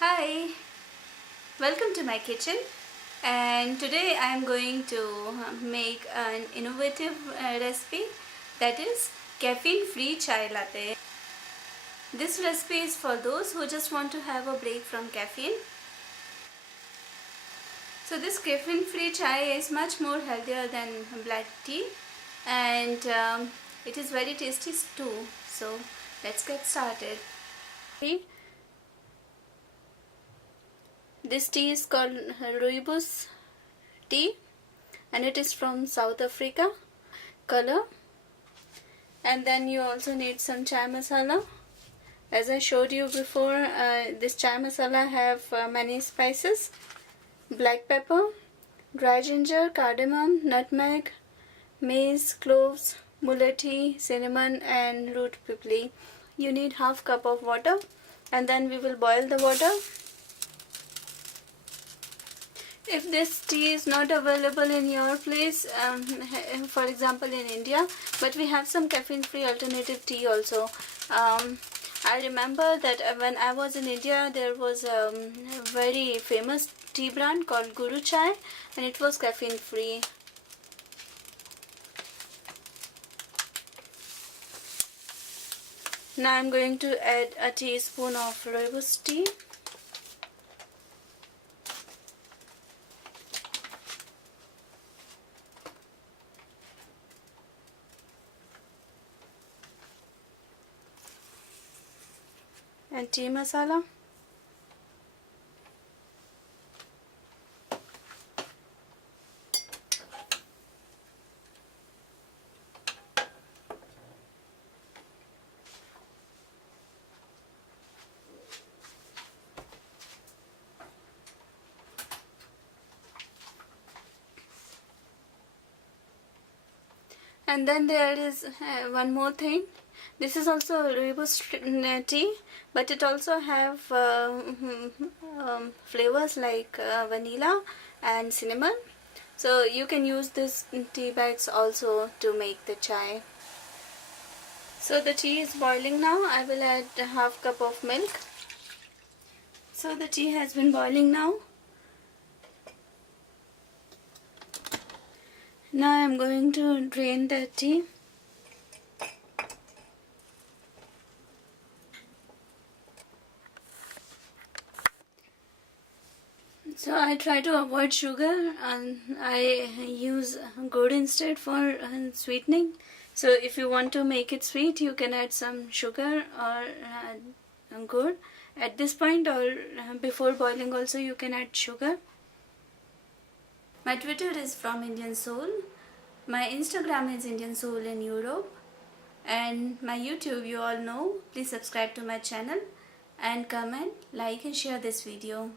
Hi, welcome to my kitchen, and today I am going to make an innovative recipe, that is caffeine free chai latte. This recipe is for those who just want to have a break from caffeine. So this caffeine free chai is much more healthier than black tea, and it is very tasty too. So let's get started. This tea is called rooibos tea and it is from South Africa. Color, and then you also need some chai masala. As I showed you before, this chai masala have many spices: black pepper, dry ginger, cardamom, nutmeg, mace, cloves, muleti, cinnamon and root pipli. You need half cup of water, and then we will boil the water. If this tea is not available in your place, for example in India, but we have some caffeine free alternative tea also. I remember that when I was in India, there was a very famous tea brand called Guru Chai, and it was caffeine free. Now I am going to add a teaspoon of rooibos tea. And tea masala. And then there is one more thing. This is also rooibos tea, but it also have flavors like vanilla and cinnamon. So you can use this tea bags also to make the chai. So the tea is boiling now. I will add a half cup of milk. So the tea has been boiling now. Now I am going to drain the tea. So I try to avoid sugar and I use gur instead for sweetening. So if you want to make it sweet, you can add some sugar or gur at this point, or before boiling also you can add sugar. My Twitter is from Indian Soul. My Instagram is Indian Soul in Europe. And my YouTube, you all know. Please subscribe to my channel and comment, like and share this video.